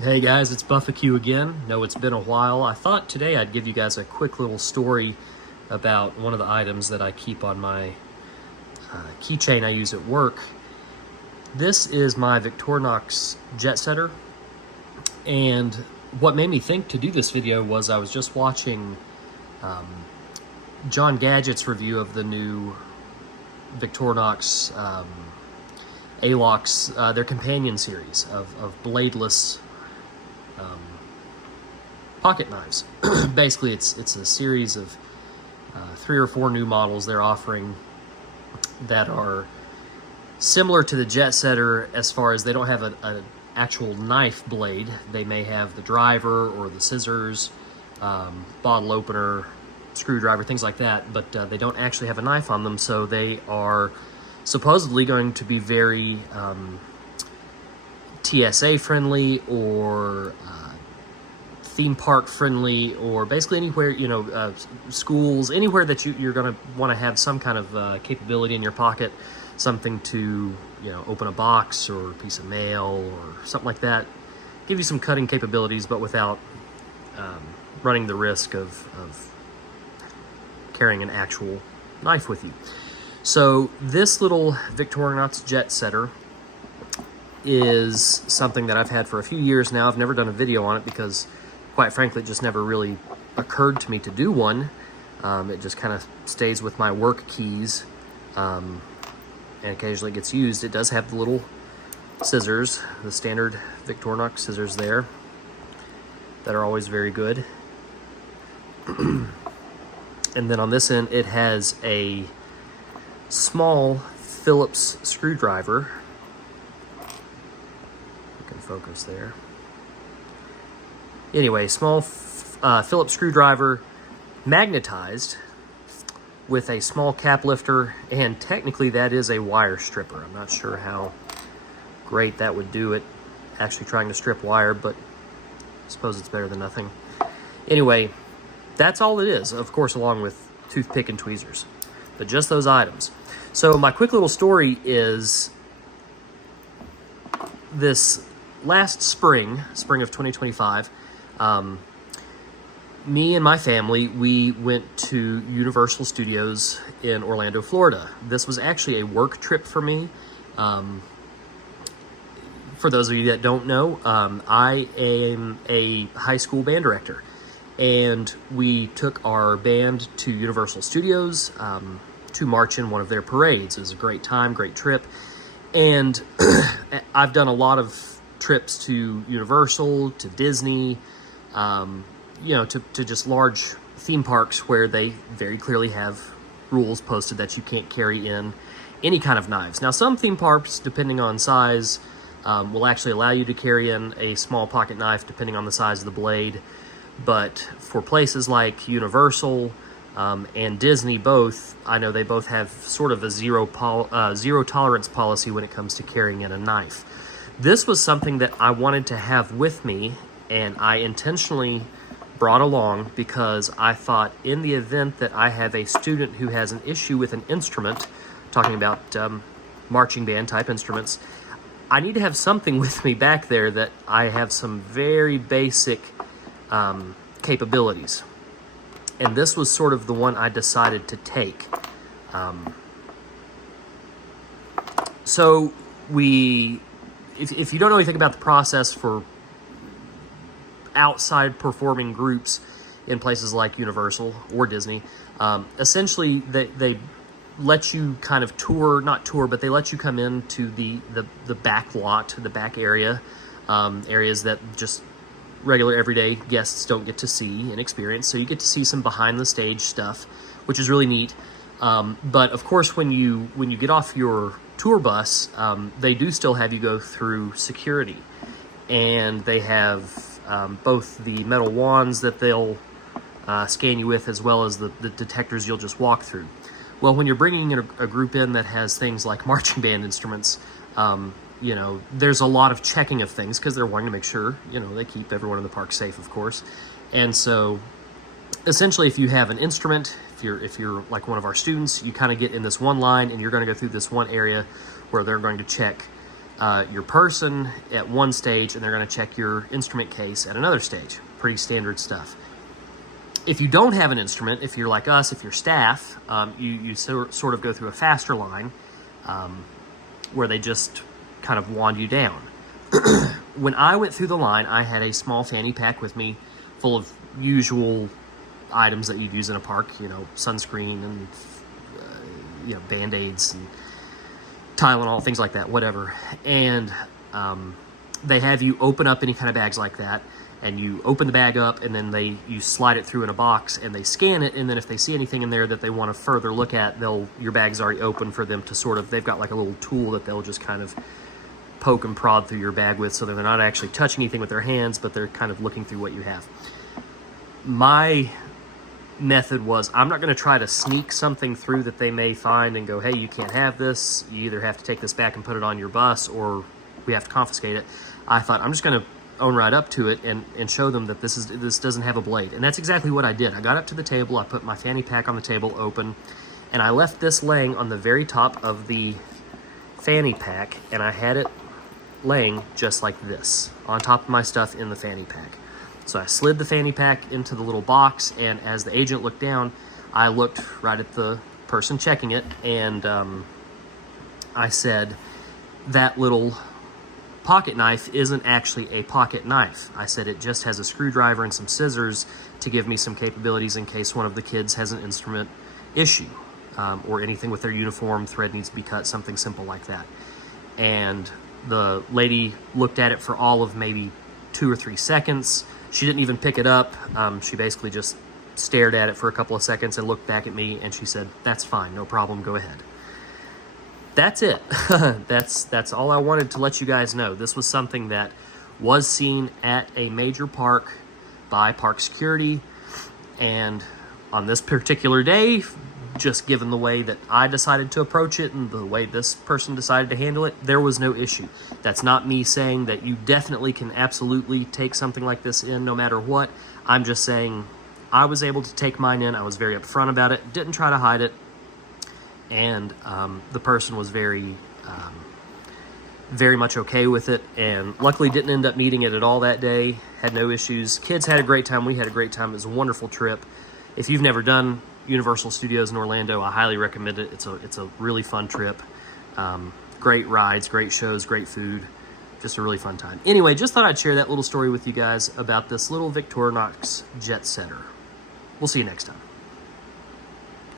Hey guys, it's BuffaQ again. No, it's been a while. I thought today I'd give you guys a quick little story about one of the items that I keep on my keychain I use at work. This is my Victorinox Jet Setter, and what made me think to do this video was I was just watching John Gadget's review of the new Victorinox ALOX, their companion series of bladeless pocket knives. Basically, it's a series of 3 or 4 new models they're offering that are similar to the Jet Setter as far as they don't have an actual knife blade. They may have the driver or the scissors, bottle opener, screwdriver, things like that, but they don't actually have a knife on them, so they are supposedly going to be very TSA friendly or theme park friendly, or basically anywhere, schools, anywhere that you're going to want to have some kind of capability in your pocket, something to, open a box or a piece of mail or something like that. Give you some cutting capabilities, but without running the risk of carrying an actual knife with you. So this little Victorinox Jet Setter is something that I've had for a few years now. I've never done a video on it because, quite frankly, it just never really occurred to me to do one. It just kind of stays with my work keys, and occasionally gets used. It does have the little scissors, the standard Victorinox scissors there, that are always very good. And then on this end, it has a small Phillips screwdriver. You can focus there. Anyway, small Phillips screwdriver, magnetized, with a small cap lifter, and technically that is a wire stripper. I'm not sure how great that would do it, actually trying to strip wire, but I suppose it's better than nothing. Anyway, that's all it is, of course, along with toothpick and tweezers, but just those items. So my quick little story is this last spring of 2025, me and my family, we went to Universal Studios in Orlando, Florida. This was actually a work trip for me. For those of you that don't know, I am a high school band director, and we took our band to Universal Studios to march in one of their parades. It was a great time, great trip, and I've done a lot of trips to Universal, to Disney, to just large theme parks where they very clearly have rules posted that you can't carry in any kind of knives. Now, some theme parks, depending on size, will actually allow you to carry in a small pocket knife depending on the size of the blade. But for places like Universal and Disney both, I know they both have sort of a zero tolerance policy when it comes to carrying in a knife. This was something that I wanted to have with me, and I intentionally brought along because I thought, in the event that I have a student who has an issue with an instrument, talking about marching band type instruments, I need to have something with me back there that I have some very basic capabilities. And this was sort of the one I decided to take. So if you don't know anything about the process for outside performing groups in places like Universal or Disney, essentially they let you kind of but they let you come into the back lot, the back area, areas that just regular everyday guests don't get to see and experience. So you get to see some behind the stage stuff, which is really neat. But of course, when you get off your tour bus, they do still have you go through security, and they have both the metal wands that they'll scan you with, as well as the detectors you'll just walk through. Well, when you're bringing in a group in that has things like marching band instruments, there's a lot of checking of things because they're wanting to make sure, they keep everyone in the park safe, of course. And so essentially, if you have an instrument, if you're like one of our students, you kind of get in this one line and you're going to go through this one area where they're going to check your person at one stage, and they're going to check your instrument case at another stage. Pretty standard stuff. If you don't have an instrument, if you're like us, if you're staff, you sort of go through a faster line where they just kind of wand you down. When I went through the line, I had a small fanny pack with me full of usual items that you'd use in a park, sunscreen and Band-Aids and Tylenol, things like that, whatever. And they have you open up any kind of bags like that, and you open the bag up, and then you slide it through in a box, and they scan it, and then if they see anything in there that they want to further look at, your bag's already open for them to they've got like a little tool that they'll just kind of poke and prod through your bag with, so that they're not actually touching anything with their hands, but they're kind of looking through what you have. My method was, I'm not going to try to sneak something through that they may find and go, hey, you can't have this, you either have to take this back and put it on your bus, or we have to confiscate it. I thought, I'm just going to own right up to it and show them that this doesn't have a blade. And that's exactly what I did. I got up to the table, I put my fanny pack on the table open, and I left this laying on the very top of the fanny pack, and I had it laying just like this on top of my stuff in the fanny pack. So I slid the fanny pack into the little box, and as the agent looked down, I looked right at the person checking it, and I said, that little pocket knife isn't actually a pocket knife. I said it just has a screwdriver and some scissors to give me some capabilities in case one of the kids has an instrument issue, or anything with their uniform, thread needs to be cut, something simple like that. And the lady looked at it for all of maybe 2 or 3 seconds. She didn't even pick it up. She basically just stared at it for a couple of seconds and looked back at me, and she said, that's fine, no problem, go ahead. That's it. That's all I wanted to let you guys know. This was something that was seen at a major park by park security, and on this particular day, just given the way that I decided to approach it and the way this person decided to handle it, there was no issue. That's not me saying that you definitely can absolutely take something like this in no matter what. I'm just saying I was able to take mine in. I was very upfront about it, didn't try to hide it, and the person was very much okay with it, and luckily didn't end up needing it at all that day, had no issues. Kids had a great time, we had a great time, it was a wonderful trip. If you've never done Universal Studios in Orlando, I highly recommend it. It's a really fun trip. Great rides, great shows, great food. Just a really fun time. Anyway, just thought I'd share that little story with you guys about this little Victorinox Jet Setter. We'll see you next time.